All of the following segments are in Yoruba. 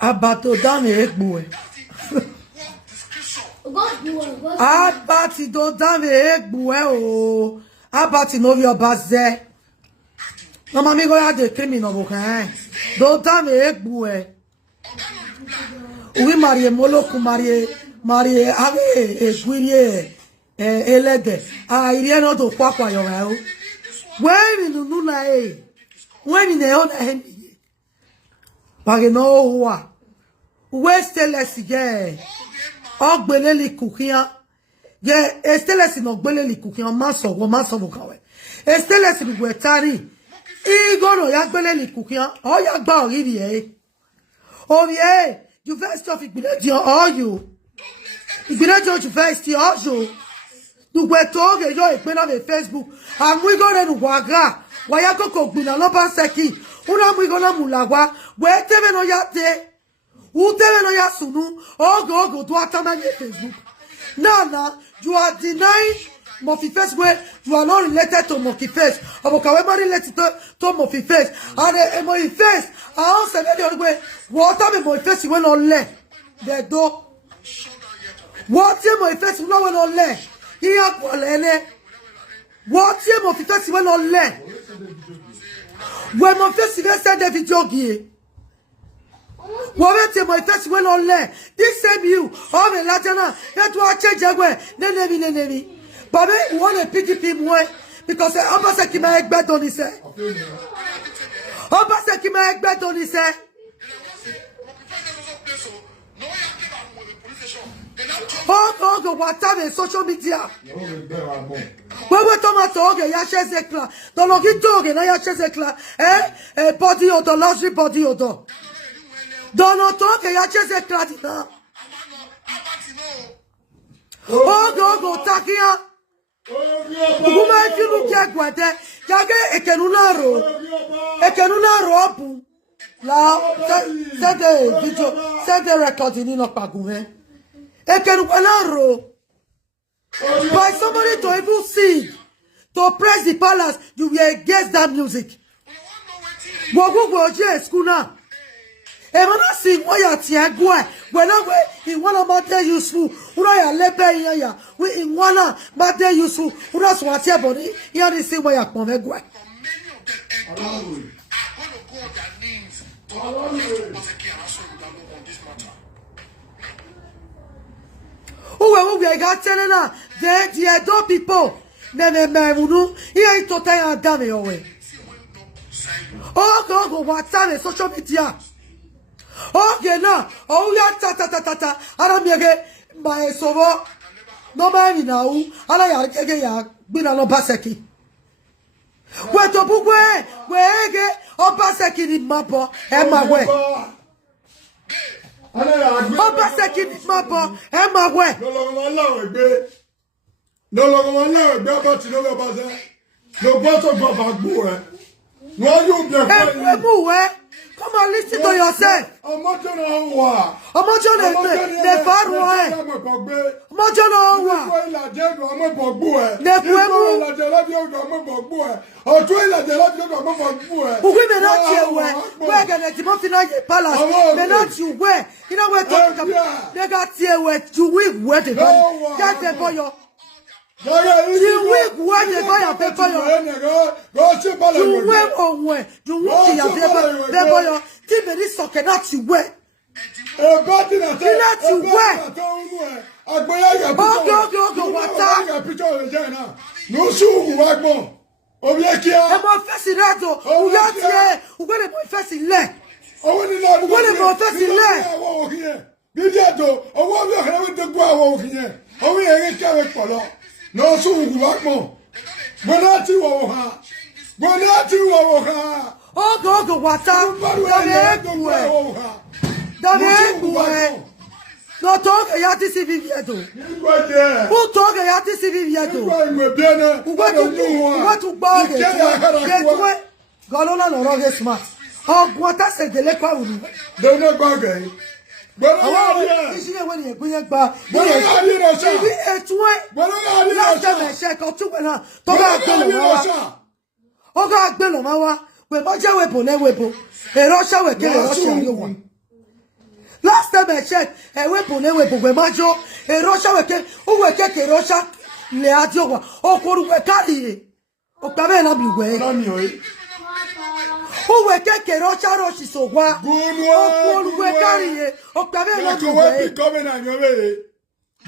Abato dame egbo. Abati do dame egbo o. Abati no vi Obazee. No mami go ya de criminal bokan. Do dame egbo e. Oui marié moloku marié ave egwirie elede. Ah iri no do kwakwa yo o. When nu na e. When ne on hen. Page no wa. Westelesi ge. Ogbele li kukian. Ge estelesi no gbele li kukian maso kawe. Estelesi bi gwetari. Igoro ya gbele li kukian. O ya gba oriri e. Orie, you first of igbileji or you. Igbileji you first you. Nu gwetoge yo ipena be Facebook. And we go renu waga. Waya koko gbina no seki. Una mu igona mulagwa. We teve no ya te. Uteve no ya sunu. Ogo do atama ye Facebook. Nana, you are denying Mofi Face where you are not related to Mofi Face. Obokawe ma related to Mofi Face. And Mofi Face, I also said the way. What time Mofi Face went on le? The door. What time Mofi Face went on le? Here Polene. What time Mofi Face went on le? When Mofi Face send the video gear. What time Mofi Face went on le? This same you. Oh the Latana. That was change away. Nenemi. But we want a PDP more because Obazee ki ma egbe don ise. Obazee ki ma egbe don ise. Oh, what time in social media? We tomato oge ya chezekla. Don't look into oge na ya chezekla. Body odor, luxury body odor. Don't talk ya chezekla dina. Oh, takia. Uguma ifilu kia gwete, kage ekenunaro apu. La, sede video, sede recording in opagume. Ekenunaro. By somebody to even sing, to praise the palace, you will against that music. Wogu school now. Emana sing what ya tiagwe. Whenever in one of my useful, Uraya lepe ya. We in one of my useful, Uras what your body, here is see where you come egwe. Oh, we got telling her, the adult people, never mevunu, here is total damage away. Oh, go, what's on social media? Okay, now, oh, ya ta. Aramiege, my sovo, no man now, Alaya, ya, Bina no Baseki. Where to Bugwe, where again, Obazee in Mapo, and my way. Obazee in Mapo, and my way. No longer, but you know Obazee. No bottom of our boy. No, you don't. Come on, listen to yourself. You went by a paper. You went on where you want to have Give me this socket that you wear. That you wear. Go, what? No shoe, what more? Obiekia. I'm on Fessirato. Who got here? Who got a boy Fessin? Oh, what about Fessin? Here. Bidiato, or what you have to go here. Oh, we ain't carried for long. No shoe, what more? When I do over. When I do over. Oh, go, what? No talk a yati civi vieto. Who talk a yati civi vieto? Who want to bargain? Get away. Galona no rogue smart. Oh, what I said the leper. Don't know bargain. Gbọ́dọ̀ Isi ye when ye gbe gba. Gbọ́dọ̀ ya ri ro sha. Ibi etwe. Gbọ́dọ̀ ya ri ro Last sha. time she ko tu na. To ga gbe lo ma wa. O ga gbe lo ma wa. We ma je wepo le wepo. E Russia we ke Russia yo wa. Last time I checked, wepo le wepo we ma jo. E Russia we ke ke Russia le adio wa. O ko ru we kari. O pa be na bi we. No mi o. Uwe keke rocha roshi sogwa. Gunwa. Uwe kariye. Okpave na Ko we pick up na nyowe.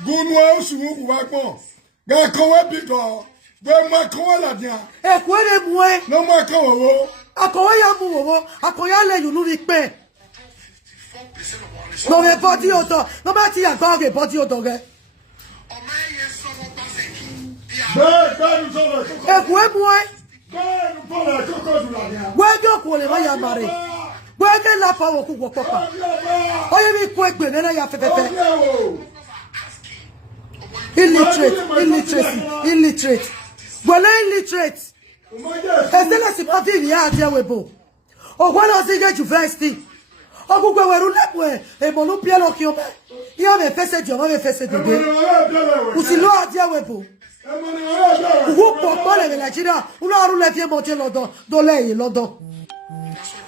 Gunwa osumu ku wa pon. Ga ko we pick up. Gbe ma ko wa la dia. Ekwere muwe. No ma ko wo. Akowa ya mu wo. Akoya le yunu ri pe. No me body oto. No ma ti agba ge body oto ge. Be nu so lo. Ekwe muwe. Be nu po la koko du la dia. Wejo ko le ma ya mare. Wege la pa wo ku wo popa. Oye mi ku egbe na ya fefefe. Illiterate. Wala illiterate. Estela si pa vi ya dia webo. O wala si je university. O ku gbe weru lepo e mo lu pie lo ki o be. Ya me fese di o me fese de de. Usi lo adia webo. Who pop in Nigeria? Who are left here monte London? Dolay London.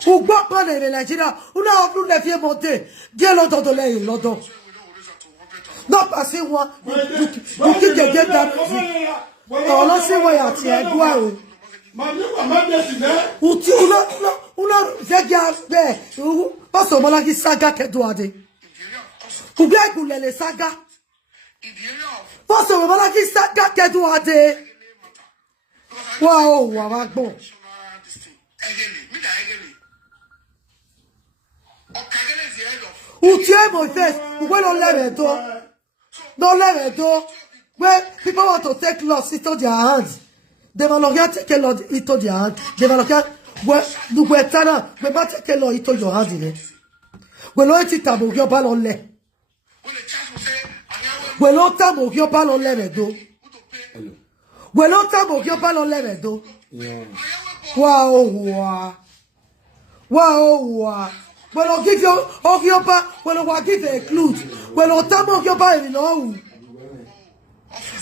Who pop in Nigeria? Who are left here monte? Dear London Dolay London. Not passing one. You keep the get that. Oh, let's see why you're here. Go. Uno Zegia there. Paso Malaki Saga Keduade. Who get Gulele Saga? Paso Malaki Saga Keduade. Wow, wow, Utie my face, we don't let it go. Don't let it go. Where people want to take loss into their hands. They will not take a lot into their hands. They will not well, we not take a lot into your hands in it. We don't take a book your ballon le. We don't take a book your ballon le. We don't take a book your ballon le. Wow. We don't give you of your back. We don't give a clue. We don't take a your baby no.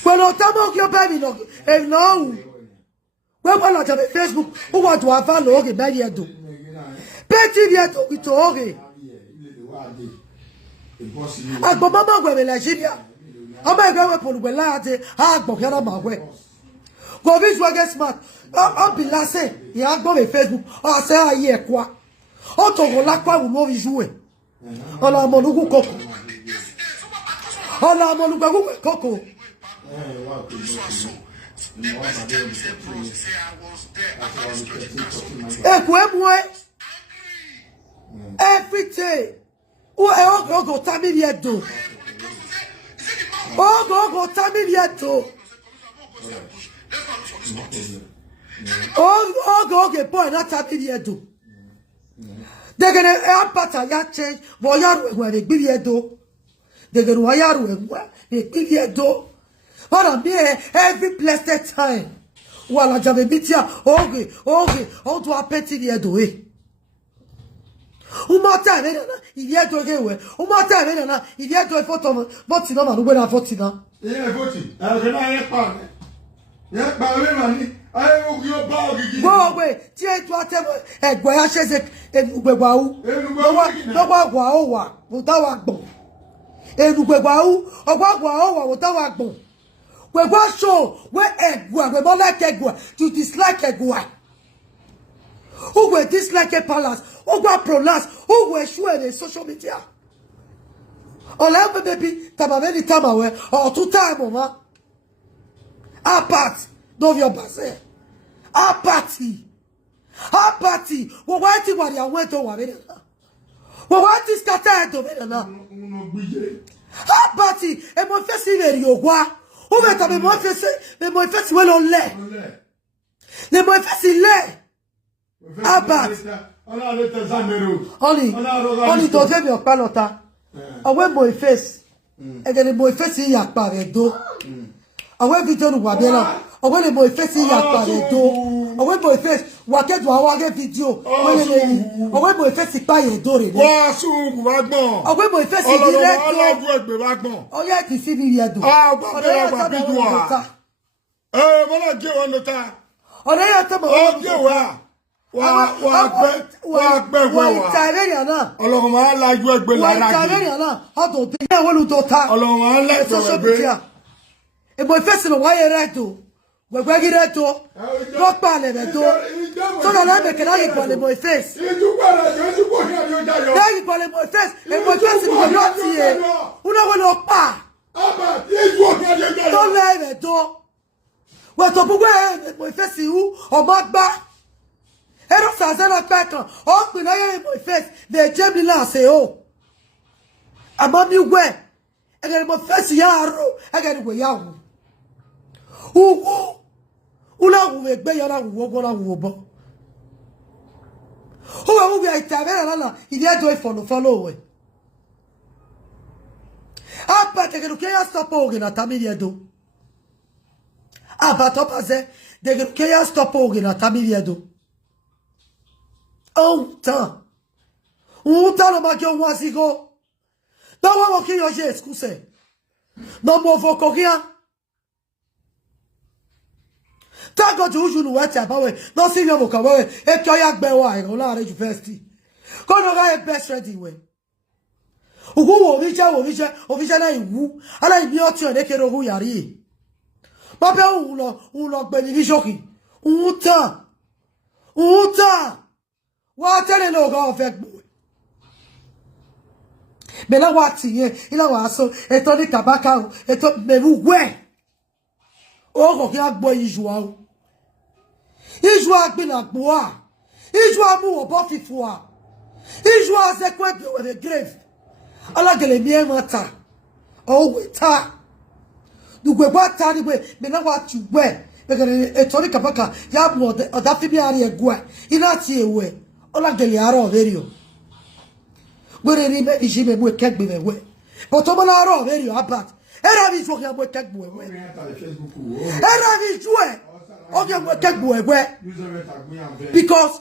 We don't take your baby no. We want to have Facebook. Who want to have a log in Mediado? Petty yet with Tori. I go Mama go in Nigeria. I might go up on the lad. I go here on my way. Go this way get smart. I'll be last say. You have go on Facebook. I say I hear quoi. Auto go la quoi will not jouer. On a mon coco. On a mon coco. Every day. Oh, go tami vieto. Oh, go tami vieto. Oh, go boy, not tami vieto. They're gonna have pattern ya change. Voyaru where they be vieto. They're gonna voyaru where they be vieto. But I'm here every blessed time. While I have a bit here, okay, how to appetite the doé. Umata, il y a deux gars, Umata, il y a deux photos, Botina, nous venons à Botina. Il y a Boti, alors je n'ai pas. Il y a pas de mani, allez, vous qui pas. Bon, oui, tiens-toi, et voyage et nous bewaou. Non, waouh, vous t'avez bon. Et nous bewaou, on va waouh, vous t'avez bon. We go show where egwa, we don't like egwa, to dislike egwa. Who will dislike a palace? Who will pronounce? Who will show in social media? Or let baby tamameni tamawe or 2 times mama. Apart, don't your base. Apathy. We want to what you went over. We want to scatter it. Apathy. And my festival yoga. Où est-ce que moi fais well on l'air. Les moi fais l'air. Abat. On doit faire pas longtemps. On va moi face. Et que les moi fais il y a pas de dos. On va vidéo nous voir bien là. On va les moi fais il y a pas de dos. On va moi face Wake do awage video. Owe mo ife si pa ye dore. Wa sungu wa gbon. Owe mo ife si di re. Ologun egbe wa gbon. Oye ti si bi ye do. Ah, wa bidu wa. Mo na ge won lota. Ore ya to mo. O ge wa. Wa gbe wa. Tare ya na. Ologun ma la ju egbe lara gi. Tare ya na. O do te ya wonu do ta. Ologun ma la ju egbe. E mo ife si no wa ye re do. Gbegbe gi re to. Go pa le re to. So na be ke na yi pole mo face. Iju para jo ju ko ni ayo da yo. Dey pole mo face. E mo face mo lo ti e. Una wo lo pa. Aba, iju o ni ayo da yo. To le re to. Wo to bugwe mo face hu o ma gba. Ero sa za na pa kan. O pe na ye mo face. De je mi la se o. Ama mi gwe. E ga mo face ya ro. E ga ni gwe ya hu. Ugu. Ula wu egbe ya na wu ogo na wu obo. Uwe wu ya itabera na ili edo follow we. Apa te geru ke ya stop oge na tamili edo. Apa to paze de geru ke ya stop oge na tamili edo. Outa no ma ke o wasigo. Da wa ki yo je excuse. No mo fo kokia. Tago ju nu wati abawe no si yo boka we e kyo ya gbe wa iro la re university ko no ga e best ready we ugu wo bi je na iwu ala ibi o ti o de kero hu yari ba be un lo gbe ni shoki uta wa tele no ga o fe gbo be la wa ti yen ila wa so e to ni kabaka o e to meru we o ko ki agbo iju a Iju agbina gboa. Iju amu obo fifua. Iju azekwe bi we the grave. Ala gele mi e mata. O weta. Dugwe gba tari we me na wa tuwe. Be gele etori kapaka ya bu oda fi bi ari egwa. Ina ti ewe. Ala gele ara overio. Were ri me iji me mu kegbe me we. But o na ara overio abat. Era bi jo ya mu kegbe we. Era bi jo because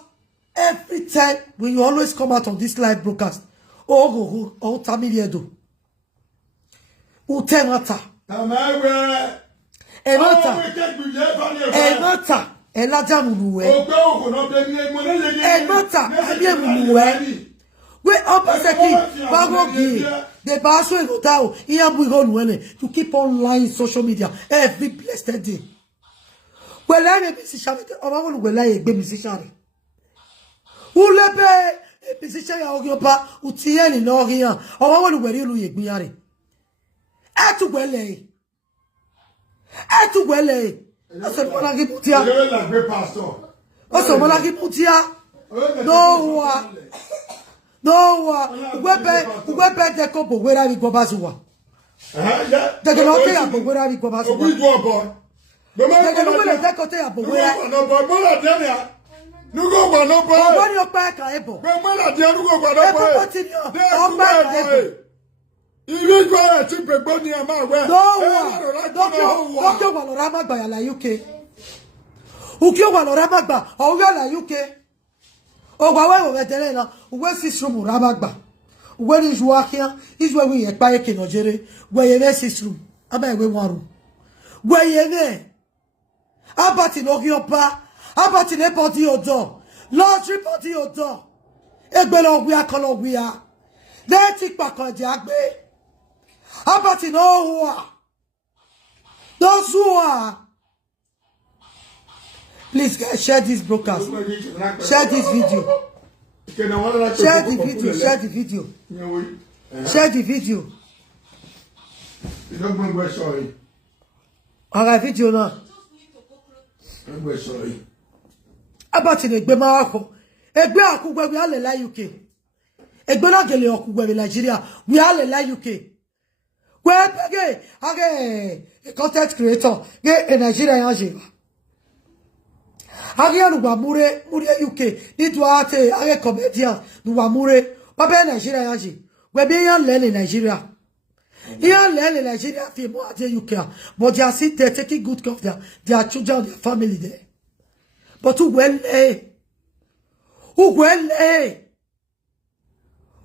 every time when you always come out of this live broadcast, tamiliedo. Utemata. Enata. Elajamunuwe. Enata. Abiyemunuwe. We Obazee Bagogi. The Baso Egotao. Iyabuigonuene. You keep on lying social media every blessed day. Well, I am a musician. I want to be a musician. Who let a musician of your pa, Utian in all here. I want to wear you a gmiari. At to Welle. That's what I give Putia. Also, when I give Putia. No, weapon the couple where I go Bazua. They cannot tell you where I go Bazua. No Abati no giopa, abati ne poti odo, laundry poti odo. Egbe lo gwe akolo gwe a. De ti pa kan je agbe. Abati no huwa. Those who are. Please guys, share this broadcast. Share this video. Share the video. Share the video. Share the video. Alright, video now. Abati ne gbe ma ko egbe akugbe we ale la UK egbe na gele okugbe we Nigeria we ale la UK we pege age content creator ge Nigeria yanji age anugba mure UK ni to ate age comedian nugba mure ba be Nigeria yanji we be yan le Nigeria here le Nigeria film at UK but they are still taking good care of their children, their family there. But who well Ugwe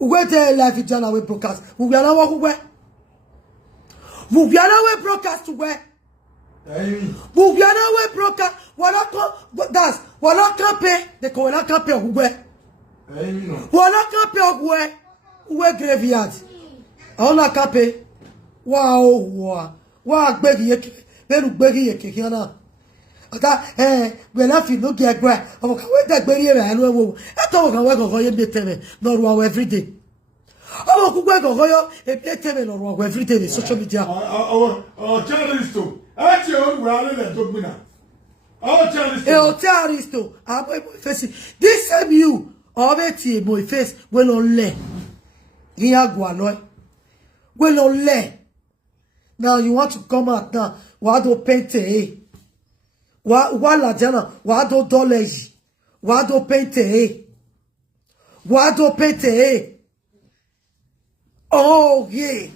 Ugwe te life jana we broadcast. Ugwe na wa ugwe. Ugwe na we broadcast ugwe. Ugwe na we broadcast. Wala ko das. Wala camper. De ko wala camper ugwe. Wala camper ugwe. Ugwe graveyard. Ona camper. Wa gbegi yeke. Benu gbegi yeke kiana. Ata gbela fi no ge agba. Omo kan we dagberi e anu ewo. E to kan we gogo ye be teme. No ru every day. Omo ku gbe gogo yo e be teme no ru every day social media. Terrorist. Ati o ru ale le to gbina. Terrorist. Terrorist. Abo face. This same you. Obeti mo face we lo le. Ria gwa lo. We lo le. Now you want to come out now. Wa do paint Wa la jana, wa do dollars, wa do pente, wa do pente. Oh yeah,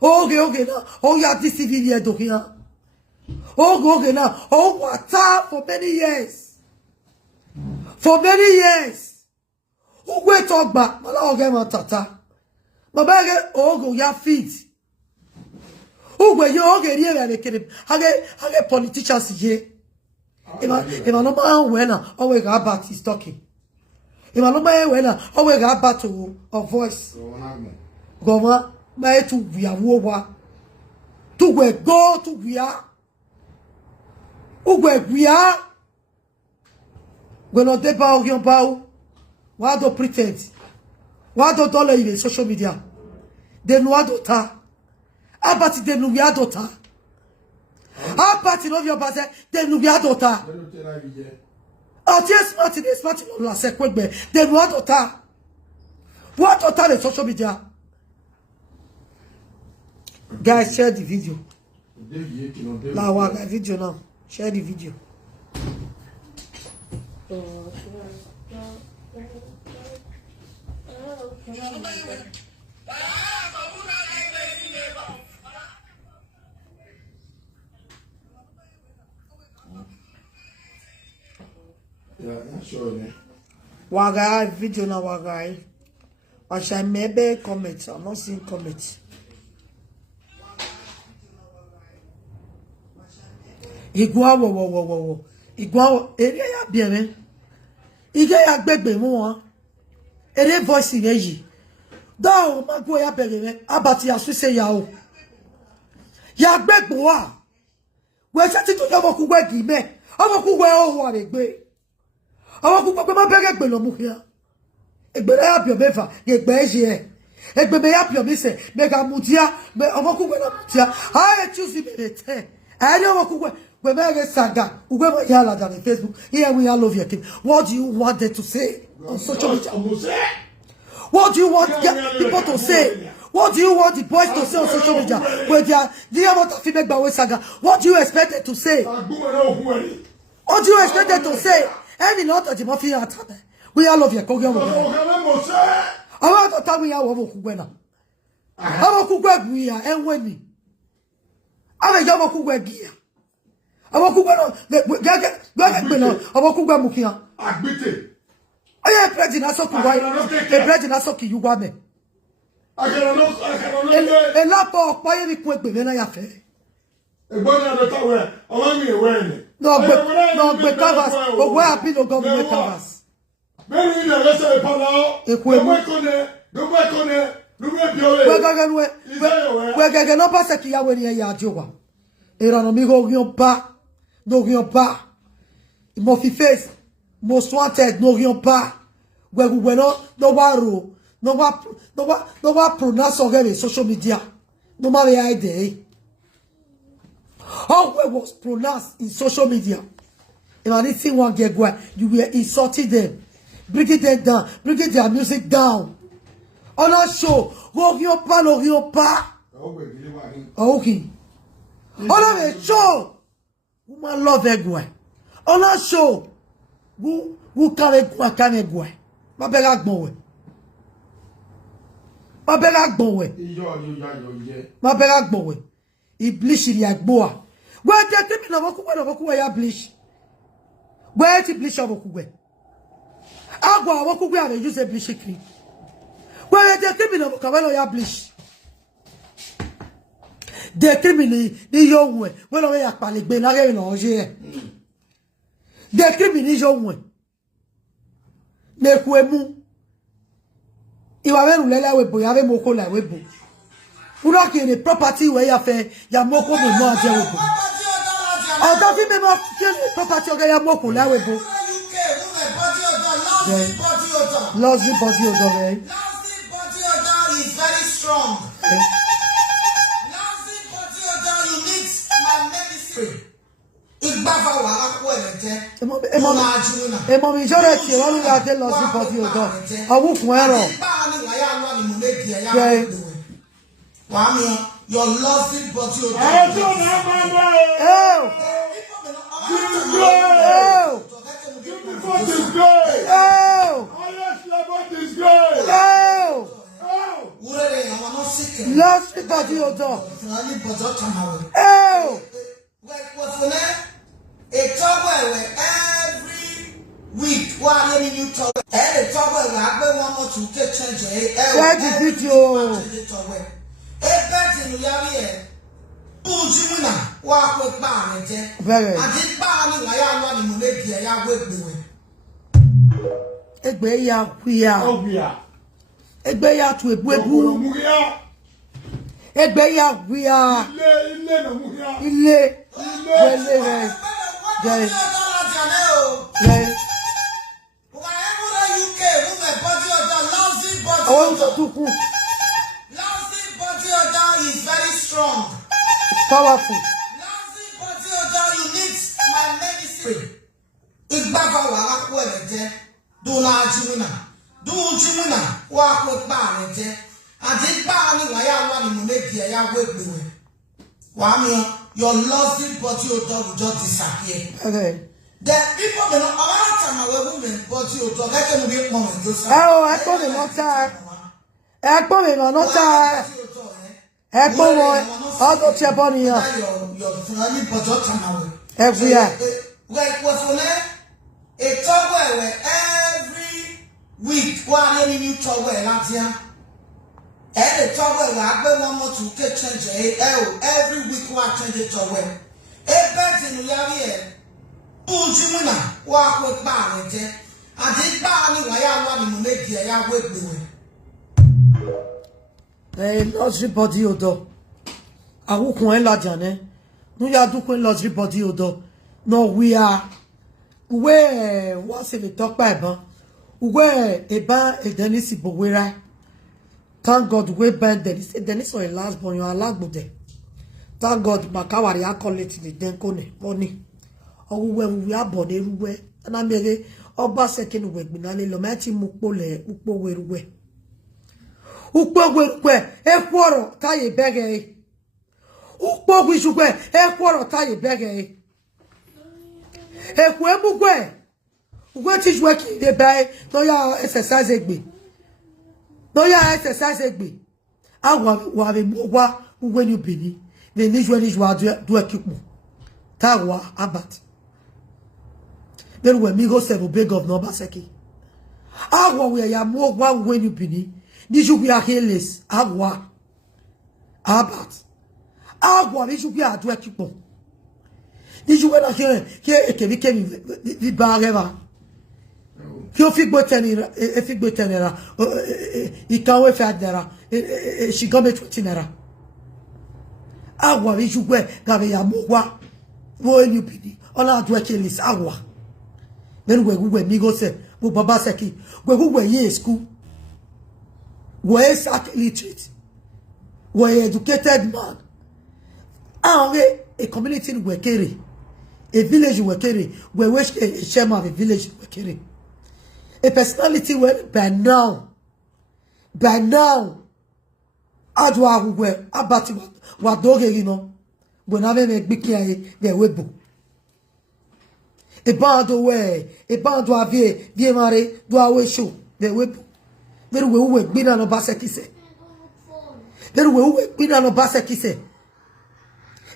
okay now. Oh yeah, this video do here. Okay now. Oh what for many years, Who we talk back? Mala oge ma tata. Mabage ogo ya feet. Ugwe yo oge rie ya nekere hage politicians ye ema no ma wena always ga about is talking ema no ma wena always ga about of voice goma ma tu via wo tu gwe go tu via ugwe via gwe no deba ogion bawo wa do pretend wa do dollar in social media de no do ta Abati de nubia dota. Abati no vio base de nubia dota. Oh yes, Martin is Martin la sekwegbe de nubia dota. What dota the social media? Guys, share the video. Now what video now? Share the video. Yeah, sure. Wagai video na wagai. I shall maybe comment. I'm not seeing comments. Igwa wo. Igwa ere ya bien Ige ya gbegbe mu won. Ere voice yeji. Do ma go ya bere me abati ya suse ya o. Ya gbegbo wa. We se ti to yo mo ku gbe gi me. Omo ku gbe o wa re gbe. Àwọn ku pé má bẹ̀rẹ̀ gbe lo mu kia. Egbe ya pio mefa, egbe je. Egbe me ya pio mi se, me ga mutia, me àwọn ku gbe na mutia. I choose me te. I don't ku gbe me saga. Ugbe mo ya la on Facebook. Here we all love your team. What do you want them to say on social media? What do you want people to say? What do you want the boys to say on social media? When they are want to female by saga. What do you expect them to say? What do you expect them to say? Any not of the mafia at we all love your Kogan. I want to tell me how Kugwena. How Kugweg we are and when me. I will go Kugweg gear. I want Kugwena, I want Kugwa Mukia. I beat it. I am president Asoku, the president Asoki, you want me. I cannot a lap of quietly quick with an affair. A boy on the tower, allow me away. No, but covers, but where have been no government covers? Maybe let's say, Palo, if we work on it, don't work on it, we're going to pass a kia when you're Yajoa. Eronomigo, no Gionpa. Mofi face, most wanted, no Gionpa. Where we were not, no waru, no what pronounce already social media. No matter idea. How it was pronounced in social media. If anything one get where you were insulting them, bringing them down, bringing their music down. On our show, no pa. Okay. On our show, woman love egwe. On our show, who can egwe. Ma bega gbowe. Ma bega gbowe. Ma bega gbowe. I bleach it like boa. Where the criminal Vokuwa ya bleach? Where the bleach of Okugwe? Agua woku we have use a bleach cream. Where the criminal kabelo ya bleach. The criminal ni young way. When we are palik be na re no je. The criminal young way. Me kuemu. Iwa veru lela webo ya ve moko la webo. Una ki ni property we ya fe ya moko me mo aje webo. Oda fi me mo ki ni property oga ya moko la webo. Lost the body odor, right? Lost the body odor is very strong. Okay. Lost the body odor, you need my medicine. Igbava wa akwo eje. Emo mi jore ti won lu ate lost the body odor. Awu kun ero. Yeah. Wa mi your lost the body odor. Lost the body odor. Every week, one new towel. Every towel, I want to take change. Share the video. Very. Egbe ya kuya. Egbe ya tu ebu. Egbe ya kuya. Ile. Wele. Jai. Jai. I want to do. Lousy body odor is very strong. Powerful. Lousy body odor, you need my medicine. Igbava wa akwo eje. Do na jimuna. Do jimuna wa akwo pa eje. Adi pa ni wa ya wa ni mo mebi ya wegbewe. Wa mi your lousy body odor will just disappear. Okay. The people they know all time I women body odor let them be more than just. Oh, I told him not time. I told him not time. I told him all the trouble here. Your family body time. Every year. Like what's on there? A towel where every week one new towel last year. Every towel where I one more to take change. Every week one change the towel. A bed in the area. Ujumuna walk with Barnett. I did Barney why I want to make the air with Hey, lost the body odor. I will go in la jane. No, you are doing lost the body odor. No, we are. Where once in the talk by where a ban a Dennis Bowera. Thank God we ban Dennis. Dennis or a last born, you are lag there. Thank God, Makawari, I call it the Denkone money. Oh, when we are born everywhere, and I made it. Obazee can wait. Minale lomati mukpole ukpo weruwe. Ukpo weruwe. Ekworo taye bege. Ukpo wishukwe. Ekworo taye bege. Ekwe mukwe. Ukwe tijwe ki de bay. No ya exercise egbe. No ya exercise egbe. Awa wave mwa uwe bini. Ne nijwa do ekipu. Tawa abat. Then when me go serve obey governor Obazee. Agwa we ya mo one when you bini. Did you be a healers? Agwa. Abat. Agwa we should be a do equipo. Did you wanna hear a became the barreva? He figure tenera, a figure tenera, he can't wait for there. She got me 20 naira. Agwa we should wear Gavia Mowa. When you bini. All our do equilis agwa. Then we me go say, we Obazee, we ye school. We exact literate. We educated man. A community we carry. A village we carry. We wish a chairman of a village we carry. A personality where by now, Adwa we abati wa doge you know. We never make big the webo. A band do avie, vie mare, do awe show, the whip. There we been on Obazee say. There we been on Obazee say.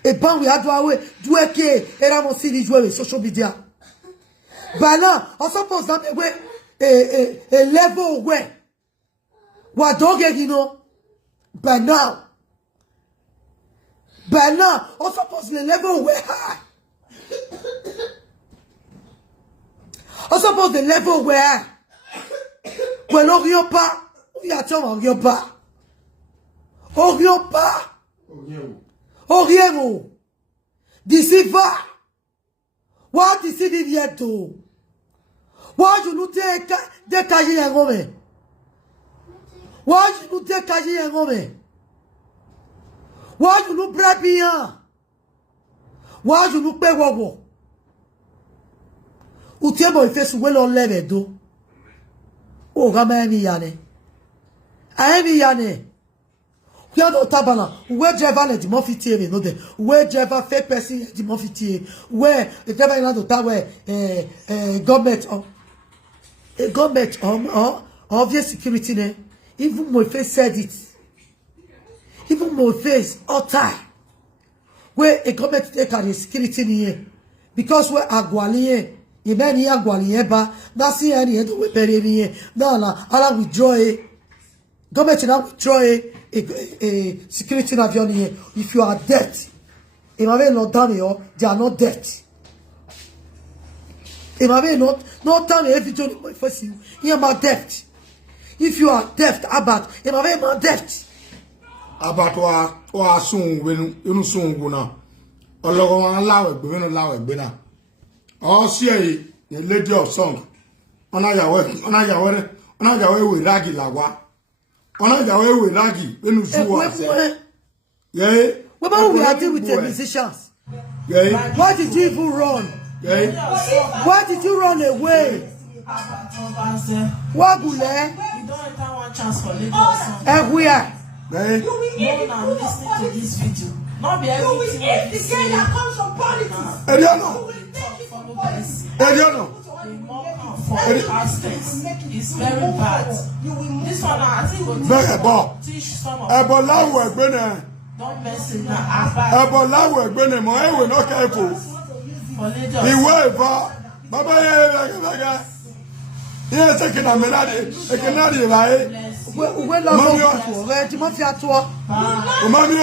A band we had do awe, do a Eramon see the social media. By now, I suppose that way, a level where what don't get you know by now also supposed the level where high also supposed the level where when on pas il y a tant on pas Oriero d'ici va what d'ici bientôt what je nous décailler un homme what je nous décailler un homme what je nous brabia what je nous paie wowo ou tiens bon il fait sous le lève do o gama mi yane ami yane Kia do tabana, where driver le di mo fitiere no de, where driver fake person di mo fitiere, where the driver na do ta where government or obvious security ne, even my face said it, even my face all time, where a government take a security ni, because where agwaliye, imeni agwaliye ba, na si any edo we pere ni, na ala withdraw government now withdraw a security avion here. If you are dead, they are not dead. They are not done every journey my first you. Here my debt. If you are deaf, about they are not debt. About wa soon when you soon go now. Ologo allow it, but allow it bena. Oh, see the lady of song. On your way with Raggy Lawa. Ona jawe we ragi enu suwa se yeah what about we are dealing with the musicians yeah why did you even run yeah why did you run away what gule you don't enter one chance for Lagos where yeah no now listening to this video not be everything the girl that comes from politics Ediano for past tense is very bad. This one I think will teach some of Ebola don't mess in that. Ebola mo e we no careful. For Lagos. Iwe baba ye yes I can amela lie. we la mo re ti mo fi ato O mami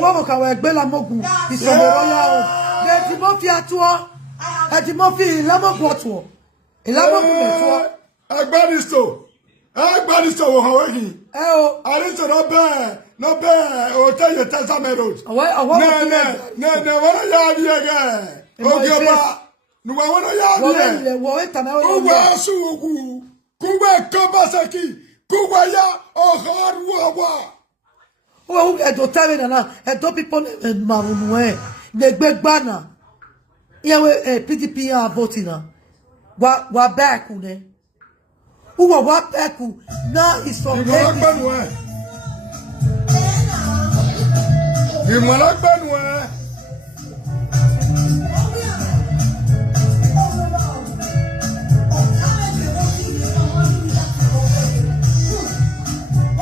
wo mo ka we gbe la mogun isomoro ya o re ti mo fi ato e ti mo fi la mogun oto Agbanisto wo hawe hi. O Aristo no be o tell you testament road. No wana ya bi again. Ogioba no wana ya bi. wo eta na Kuwa sugu. Kuwa kobasaki. Kuwa ya oharuwa. o edo tare na edo people marunwe negbegbana yawe PDP a voting na wa back une uwa wa back now is from Imalagbanu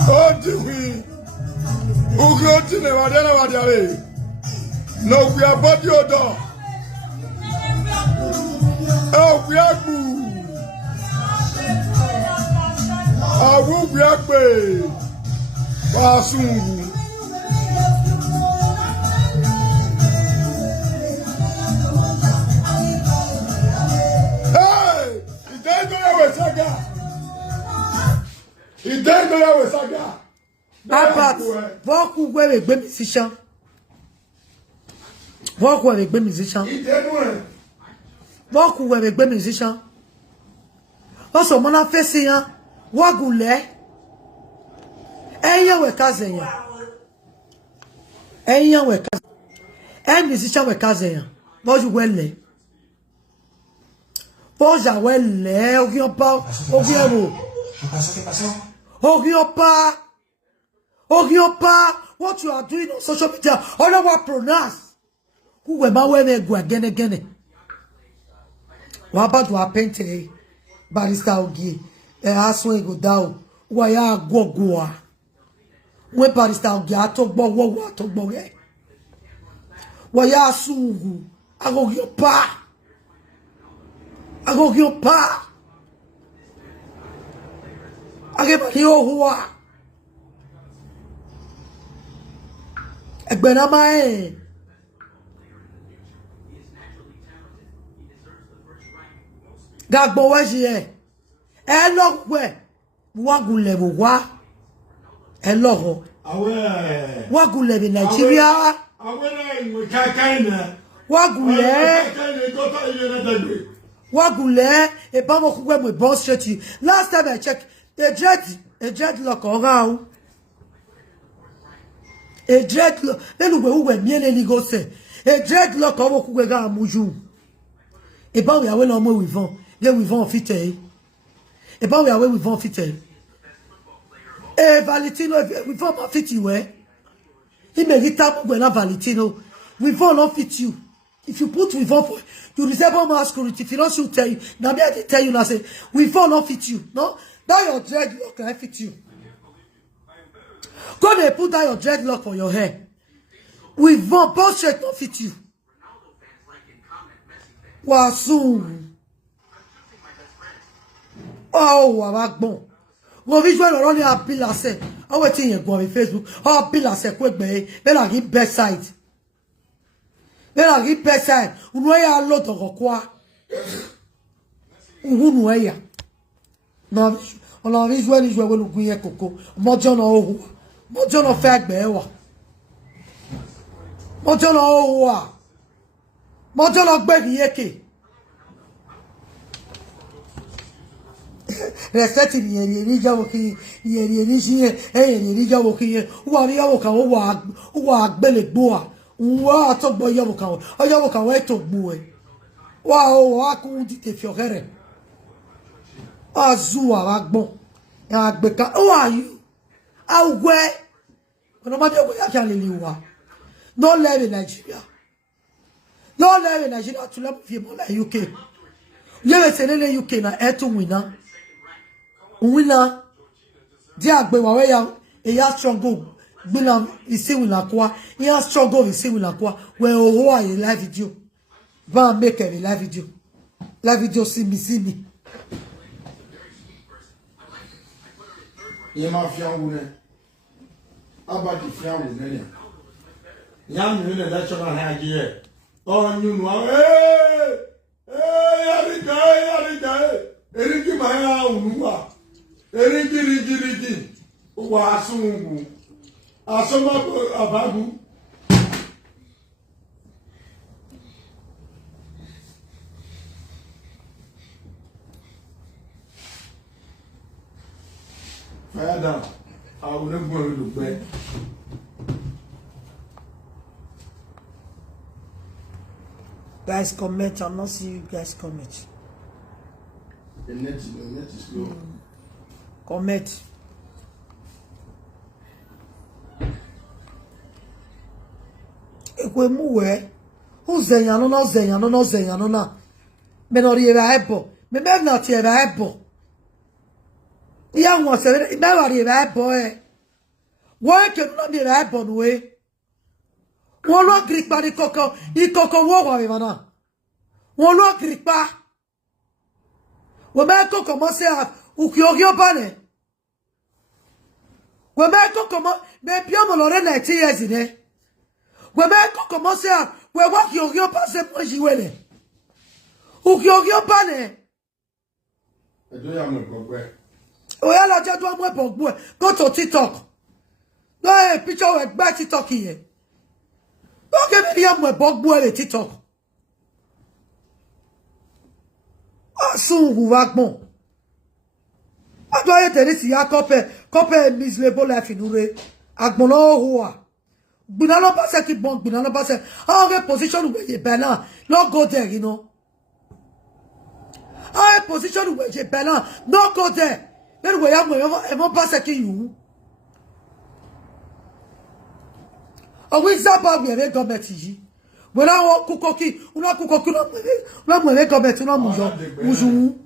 Oh diwi Ugoti ne wadena wadiare No we are body odor Oh we are good Awu we are good Wasungu Hey Idendo we saga Apat voku we gbe musician voku we gbe musician voku we gbe musician oso mo na fesi yan wagule eyan we kazen yan eyan we kazen en musician we kazen yan boju wele boja wele ogion pa ogiero Ogiopa, what you are doing on social media, all of our pronounce. Who were my way go again. What about to paint barista ogi? Aswe go down. Why go. When barista ogi, I talk about it. Why sungu? Agogiopa. Ageba ni ohuwa. Egbena mae. Gagbo weji e. Elogwe. Wagule wa. Eloho. Awe. Wagule bi Nigeria. Awe na kakaina. Wagule e ba mo kugwe mo boss straight. Last time I checked, a dreadlock around. A dreadlock. Then we miele ni go say. A dreadlock owo kugwe ga amuju. E ba we awe no mo we vont. Then we vont fit e. E ba we awe we vont fit e. E Valentino we vont ma fit you eh. He made tabu when Valentino. We vont not fit you. If you put with for you resemble masculinity. If you don't shoot tell you, now me I tell you now say we vont not fit you. No, that your dreadlock can fit you. Go they put that your dreadlock on your hair. We vont bullshit not fit you. Wasu. Oh, Abagbo. Go visual only a pillar say. I waiting you go on Facebook. Oh, pillar say quick me. Then I give best side. Then I give best side. Unoya lot of kwa. Unuya. No, on our visual is where we look here coco. Mojono fag bewa. Mojono begi yeke. Respect ni jawo ki ni si ni jawo ki wa ri yawo kan wa gbele gbo a wa to gbo yawo kan o yawo kan wa to gbo e wa ku di te fi ogere azu ara gbon agbe kan who are you awwe ono ma de ko ya kan le wa no live in Nigeria to live fi mo la UK le se le UK na eto winner Winner, dear Bewa, he has struggle. Bilam is saying with Aqua, he has struggle with saying with Aqua. Where oh, a live video. Van make a live video. Live video see me. Yema fiangune. Abadi fiangune. Yam you the national hag here. Oh, you know, hey, Eriki Maya Unua. Eriki. Wasungu. Asoma Abagu. Fire down. I will not go to bed. Guys, comment. I'm not seeing you guys comment. The net is low. Comment. Ekwe muwe. Uzenya no na. Menori eba ebo. Me na ti eba ebo. Iya won se me wari eba ebo e. Wo ke no bi eba ebo no we. Won lo gripa ni koko wo wa na. Won lo gripa. Wo me ko commencer à ukiorio bane. Wo me ko me pio mo lore 90 years ne. Wo me ko commencer à we wa ukiorio passe mo jiwele. Ukiorio bane. Edo ya mo gbogbo e. O ya la je do mo gbogbo e. Go to TikTok. No e picture we gba TikTok here. Go ke me ya mo gbogbo e TikTok. Asun Wagbon. Adoye terisi ya kope miserable life inure. Agbono huwa. Gbinalo passe ki bon, gbinalo passe. Our position where you bena, not go there, you know. Our position where you bena, not go there. Then we have mo passe ki you. Owi zaba we re government yi. When I walk kukoki, una kukoki no mwere government no mujo. Muju.